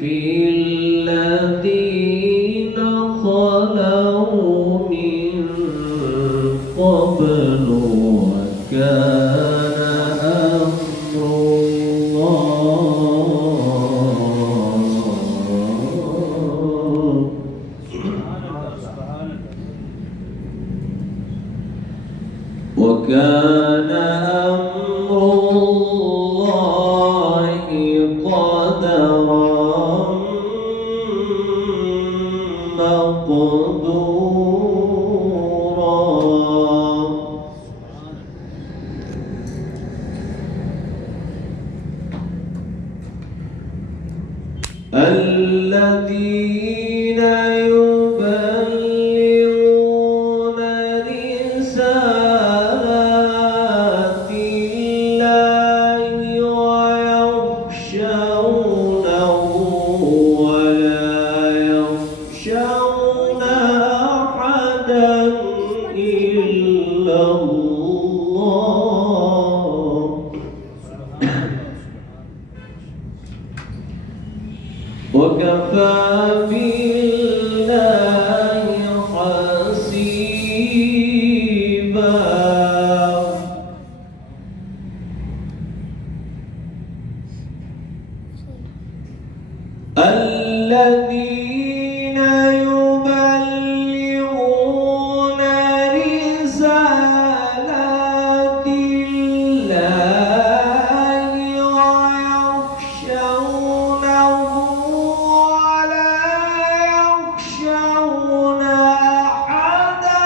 في الذين خلوا من قبل وكان أمر الله وكان أمر الله قدرا مقدورا الذين يبلغون رسالات الله ويخشونه ولا يخشون أحدا إلا الله وكفى بالله حسيبا الذين يبلغون رسالات الله ويخشونه ولا يخشون أحدا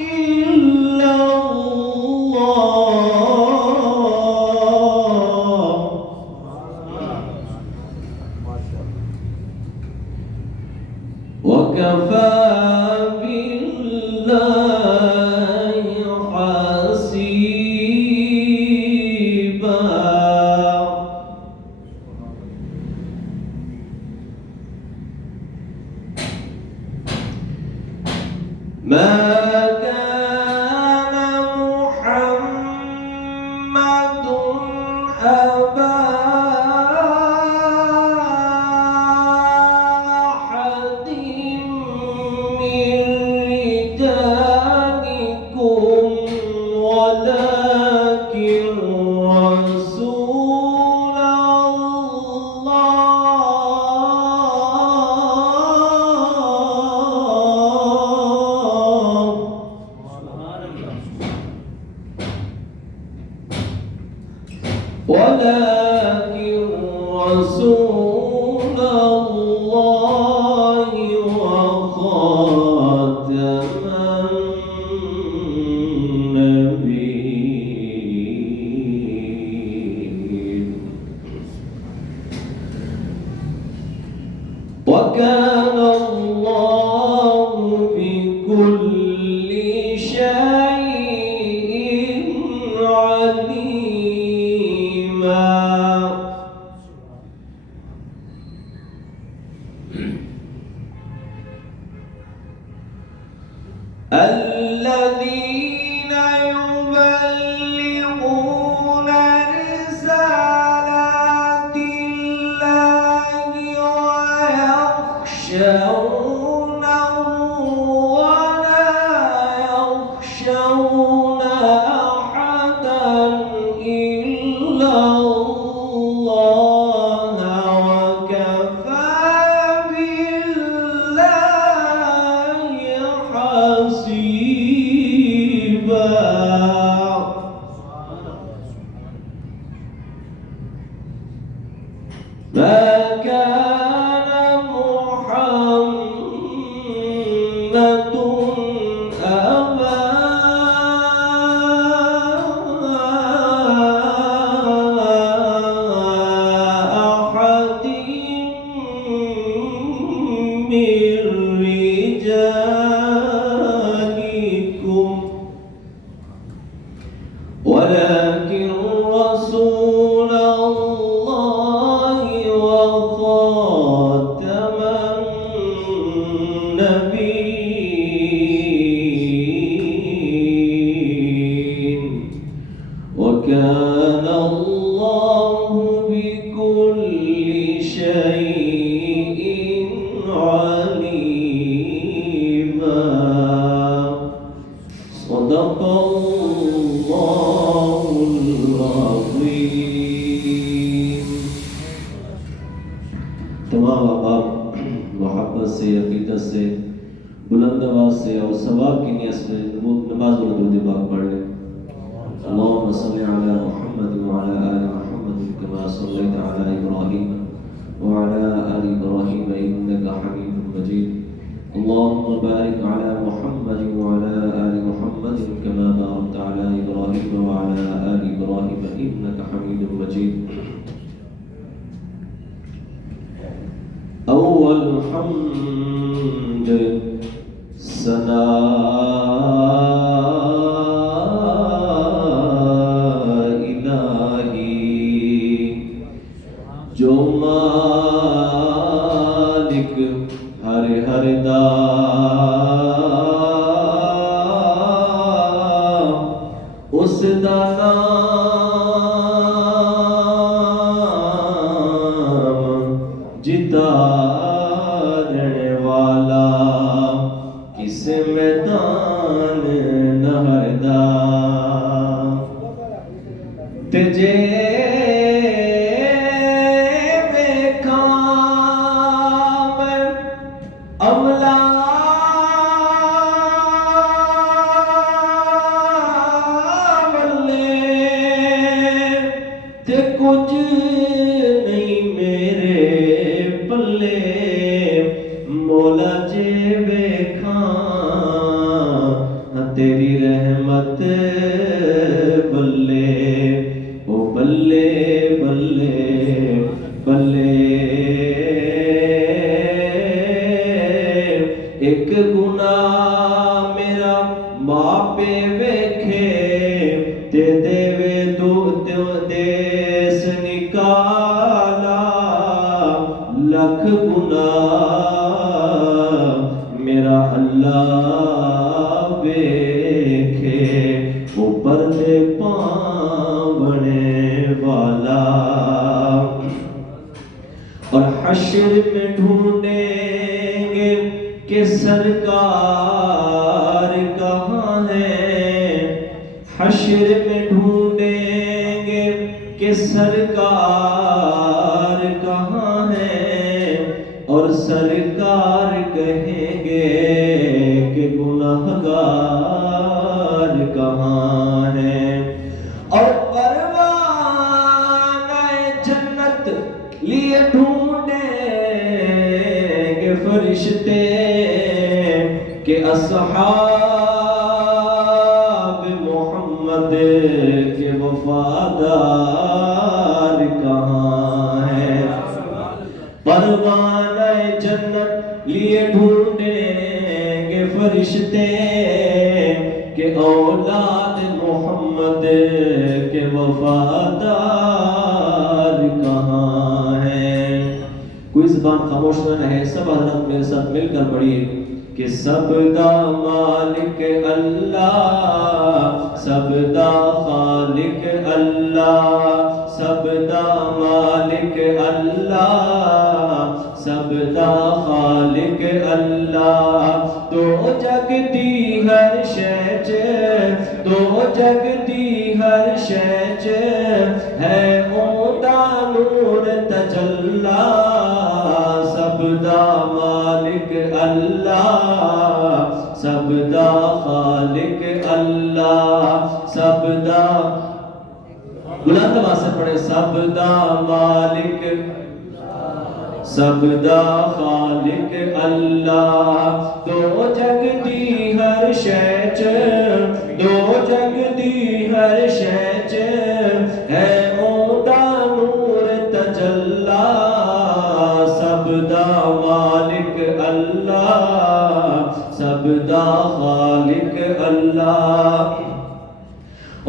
إلا الله وكفى بالله حسيبا ما كان محمد أبا أحد من رجالكم ولكن رسول الله ولكن رسول الله وخاتم النبيين وكان الله بكل شيء عليما الذين يبلغون رسالات الله ويخشونه ولا يخشون أحدا إلا الله وكفى بالله حسيبا ما كان محمد أبا أحد من رجالكم ولكن رسول الله وخاتم سے بلند آواز سے اور ثواب کی نیت سے نماز و درود پاک پڑھ لیں۔ اللهم صل على محمد وعلى آل محمد كما صليت على إبراهيم وعلى آل إبراهيم إنك حميد مجيد اللهم بارك على محمد وعلى آل محمد كما باركت على إبراهيم وعلى آل إبراهيم إنك حميد مجيد أول حمد ثناء جو مالک ہر ہر دا اس دا نام جتانے والا کس میدان نہر دا تجھے کچھ نہیں میرے پلے مولا جے ویکھاں تیری رحمت بلے او بلے بلے بلے ایک گناہ میرا ماپے ویکھے تے دیوے دو دیس نکالا لکھ گناہ میرا اللہ ویکھے اوپر دے پاونے والا اور حشر میں ڈھونڈیں گے کہ سرکار کہاں ہے حشر میں ڈھونڈیں گے کہ سرکار کہاں ہے اور سرکار کہیں گے کہ گناہگار کہاں ہے اور پروانہ جنت لیے ڈھونڈیں گے فرشتے کہ اصحاب محمد کے وفادار کہاں ہے پروانہ جنت لیے ڈھونڈیں گے فرشتے کہ اولاد محمد کے وفادار کہاں ہے کوئی زبان خاموش نہ رہے سب حضرات میرے ساتھ مل کر پڑھیے کہ سب دا مالک اللہ سب دا خالق اللہ سب دا مالک اللہ سب دا خالق اللہ تو جگ دی ہر شے چ تو جگ دی ہر شے چ ہے اوندا نور تجلا سب دا مالک اللہ سب دا خالق اللہ سب دا بلند آواز سے پڑھیں سب دا مالک سب دا خالق اللہ دو جگ دی ہر شے چ دو جگ دی ہر شے چ ہے اوندا نور تجلا سب دا مالک اللہ سب دا خالق اللہ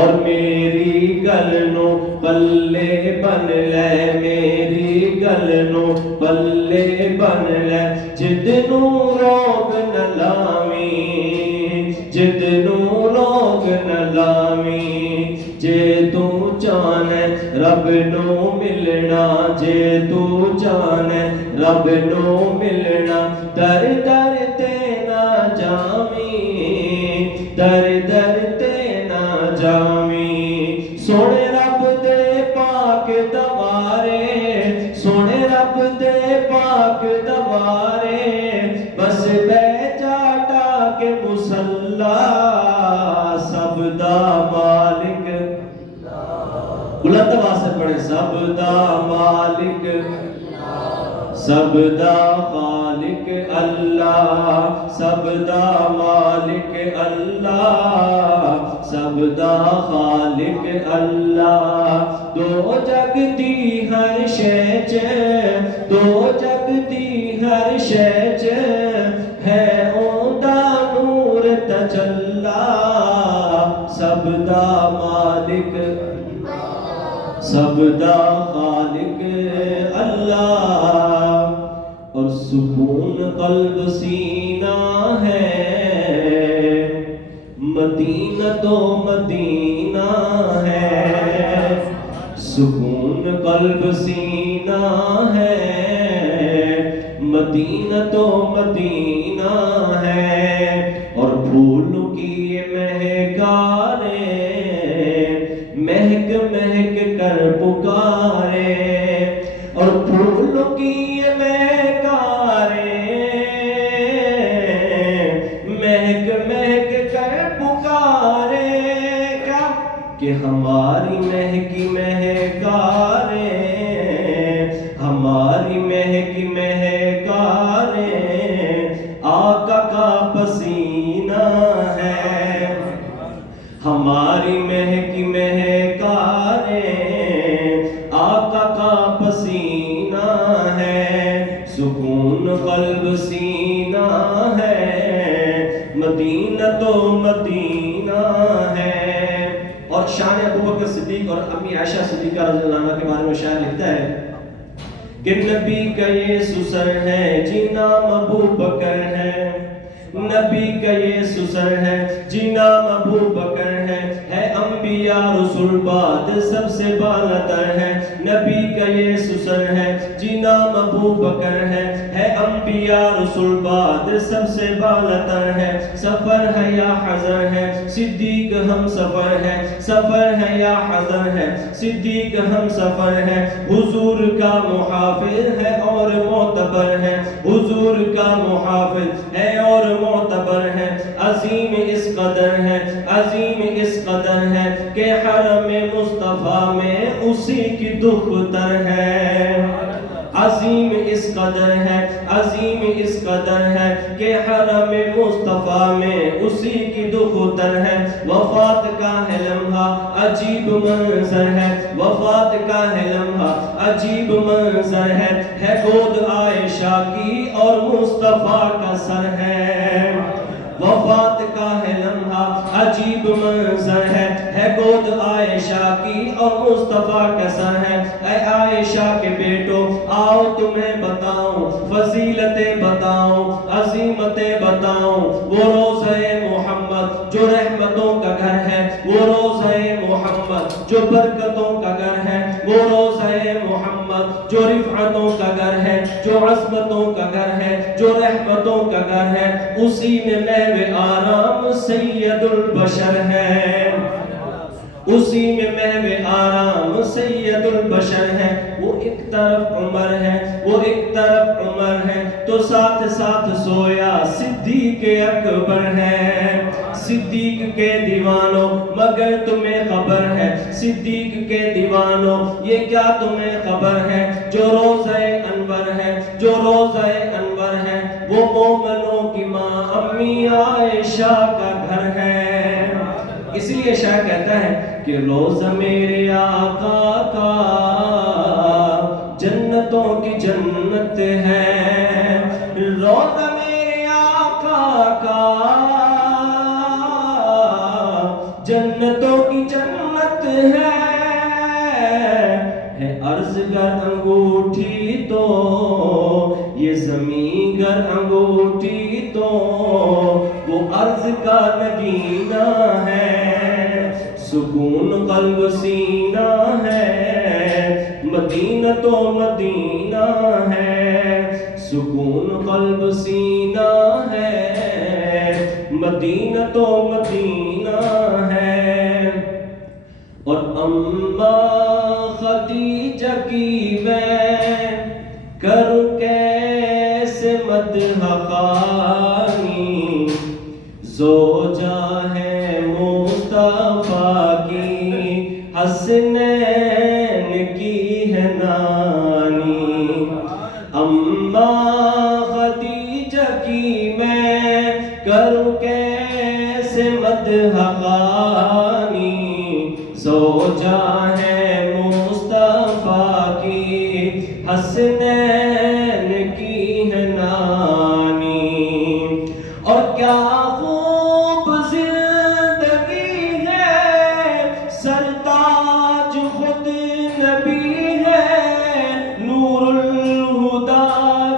اور میری گل نو پلے بن لے میری گل نو پلے بن لے جد نو روگ نہ لاویں جد نو روگ نہ لاویں جے تو چاہے رب نو ملنا جے تو چاہے رب نو ملنا در در تے نہ جاویں در در تے نہ جاویں سونے رب دے پاک دوارے سونے رب دے پاک دوارے بس اللہ سب دا مالک بلند آواز سے پڑھیں سب دا مالک سب دا خالق اللہ سب دا مالک اللہ سب دا خالق اللہ دو جگ دی ہر شے چ دو جگ دی ہر شے چ ہے اوندا نور تجلا سب دا مالک سب دا خالق اللہ اور سکون قلب سینہ ہے مدینہ تو مدینہ ہے سکون قلب سینہ ہے مدینہ تو مدینہ ہے اور پھولوں کی یہ مہکاریں مہک مہک کر پکارے اور پھولوں کی یہ مہکاریں مہک مہک کر پکارے کیا کہ ہماری مہکی مہکاریں ہماری مہکی مہکاریں آقا کا پسینہ ہے ہماری مہکی مہکاریں آقا کا پسینہ ہے سکون قلب سینہ ہے مدینہ تو مدینہ ہے اور شان ابوبکر صدیق اور امی عائشہ صدیقہ رضی اللہ عنہ کے بارے میں شاعر لکھتا ہے کہ نبی کا یہ سسر ہے جی نام ابوبکر ہے نبی کا یہ سسر ہے جی نام ابوبکر ہے انبیاء رسول بعد سب سے بالاتر ہے نبی کا یہ سسر ہے جی نام ابوبکر ہے انبیاء رسول بعد سب سے بالاتر ہے سفر ہے یا حضر ہے صدیق ہم سفر ہے سفر ہے یا حضر ہے صدیق ہم سفر ہے حضور کا محافظ ہے اور معتبر ہے حضور کا محافظ ہے اور معتبر ہے عظیم اس قدر ہے عظیم اس قدر ہے کہ حرم مصطفیٰ میں اسی کی دختر ہے عظیم اس قدر ہے عظیم اس قدر ہے کہ حرم مصطفیٰ میں اسی کی دختر ہے وفات کا ہے لمحہ عجیب منظر ہے وفات کا ہے لمحہ عجیب منظر ہے گود عائشہ کی اور مصطفیٰ کا سر ہے وفات کا ہے لمحہ عجیب منظر ہے گود عائشہ کی اور مصطفیٰ کا سر ہے اے عائشہ کے بیٹو آؤ تمہیں بتاؤں فضیلتیں بتاؤں عظیمتیں بتاؤں وہ روضہ محمد جو رحمتوں کا گھر ہے وہ روضہ محمد جو برکتوں کا گھر ہے وہ روضہ محمد جو رفعتوں کا گھر ہے جو عصمتوں کا گھر ہے جو رحمتوں کا گھر ہے اسی میں محو آرام سید البشر ہے اسی میں محو آرام سید البشر ہے وہ ایک طرف عمر ہے وہ ایک طرف عمر ہے تو ساتھ ساتھ سویا صدیق اکبر ہے صدیق کے دیوانوں مگر تمہیں خبر ہے صدیق کے دیوانوں یہ کیا تمہیں خبر ہے جو روضہ انور ہے جو روضہ انور ہے وہ مومنوں کی ماں امی عائشہ کا گھر ہے اسی لیے شاعر کہتا ہے کہ روضہ میرے آقا کا جنتوں کی جنت ہے روضہ میرے آقا کا جنتوں کی جنت ہے عرض گر انگوٹھی تو یہ زمین گر انگوٹھی تو وہ عرض کا نگینہ ہے سکون قلب سینہ ہے مدینہ تو مدینہ ہے سکون قلب سینہ ہے مدینہ تو مدینہ ہے اور اماں خدیجہ کی میں کروں کیسے مدح خوانی زوجہ حسنین کی ہے نانی، اور کیا خوب زندگی ہے، سرتاج خود نبی ہے، نور الہدا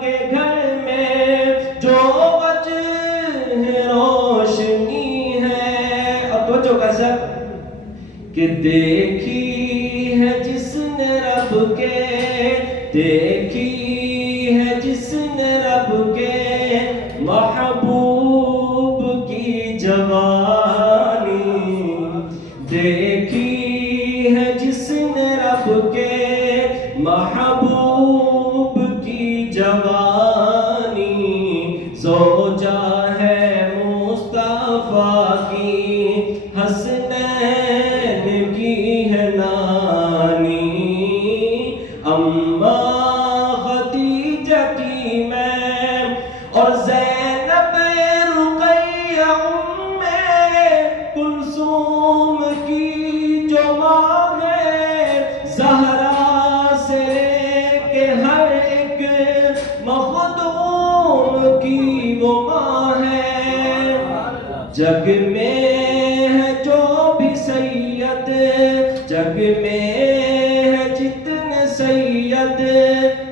کے گھر میں جو وجہ روشنی ہے۔ اور توجہ کر سکتے کہ دیکھی ہے جس نے رب کے، دیکھی ہے جس نے رب کے محبوب کی جوانی، دیکھی ہے جس نے رب کے محبوب کی جوانی، زوجہ ہے مصطفیٰ کی حسنین کی ہے نانی، اماں خدیجہ کی میں اور زینب رقیہ ام کلثوم کی جو ماں ہے، زہرا سے لے کے ہر ایک مخدوم کی وہ ماں ہے، جگ میں ہے جو بھی سید، جگ میں ہے جتنے سید،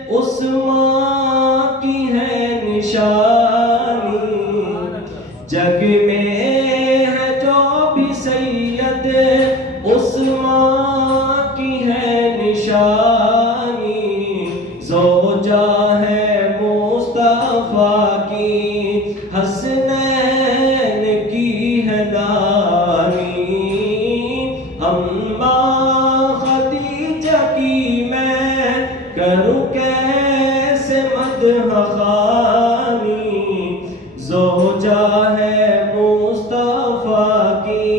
اس ماں کی ہے نشانی، جگ میں ہے جو بھی سید، اس ماں کی ہے نشانی، زوجہ ہے مصطفیٰ کی حسنین کی ہے نانی، اماں خدیجہ کی میں کروں کیسے مدح خوانی، زوجہ ہے مصطفیٰ کی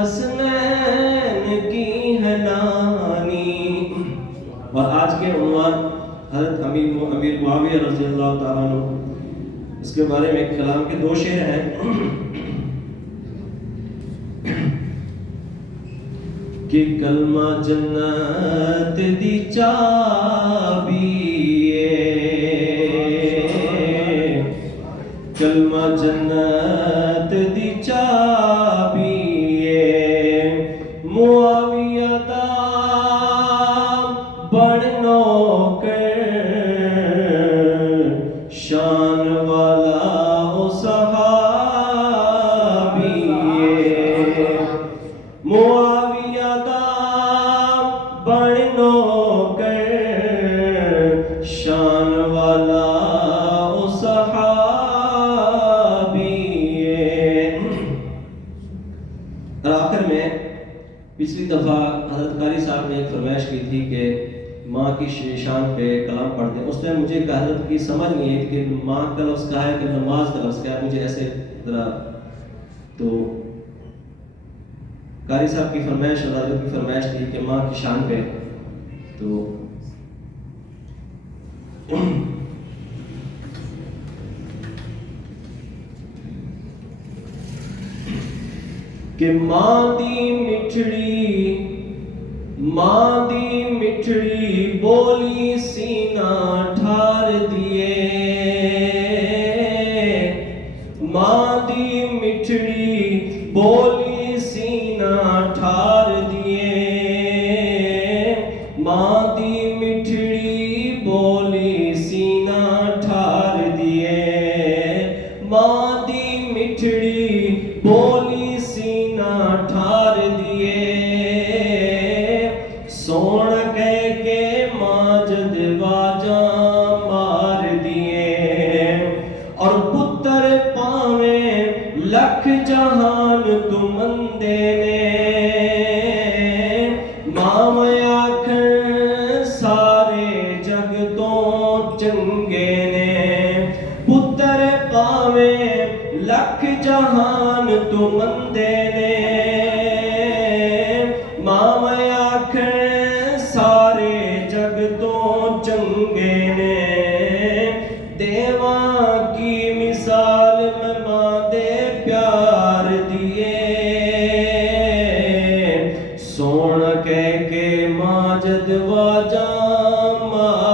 حسنین کی ہے نانی۔ اور آج کے عنوان حضرت امیر معاویہ رضی اللہ تعالیٰ عنہ، اس کے بارے میں کلام کے دو شعر ہیں کہ کلمہ جنت دی چابی ہے، کلمہ جنت دی چابی ہے، معاویہ دا بڑھ نوکر، شان والا او صحابی ہے، معاویہ دا بڑھ نوکر، شان والا او صحابی ہے۔ اور آخر میں پچھلی دفعہ حضرت قاری صاحب نے ایک فرمائش کی تھی کہ ماں کی شان پہ کلام پڑھتے ہیں، اس میں مجھے حضرت کی سمجھ نہیں ہے کہ ماں کا لفظ کہا ہے کہ نماز کا لفظ کہا ہے، مجھے ایسے ذرا تو قاری صاحب کی فرمائش اور حضرت کی فرمائش تھی کہ ماں کی شان پہ، تو کہ ماں دی مٹھڑی بولی سینہ ٹھار دیے، ماں دی مٹھڑی بولی سینہ ٹھار دیے، ماں دی مٹھڑی بولی سینہ ٹھار دیے، ماں دی مٹھڑی بولی سینہ ٹھار دیے، سوڑ کہہ کے ماجد واجاں مار دیے، اور پتر پاویں لکھ جہان تمندے نے، ماں آکھن سارے جگ تو چنگے نے، پتر پاویں لکھ جہان تمندے نے، ماں آکھن سارے جگ تو چنگے نے، دیواں کی مثال میں ماں دے پیار دیے، سوڑ کہہ کے ماجد واجاں مار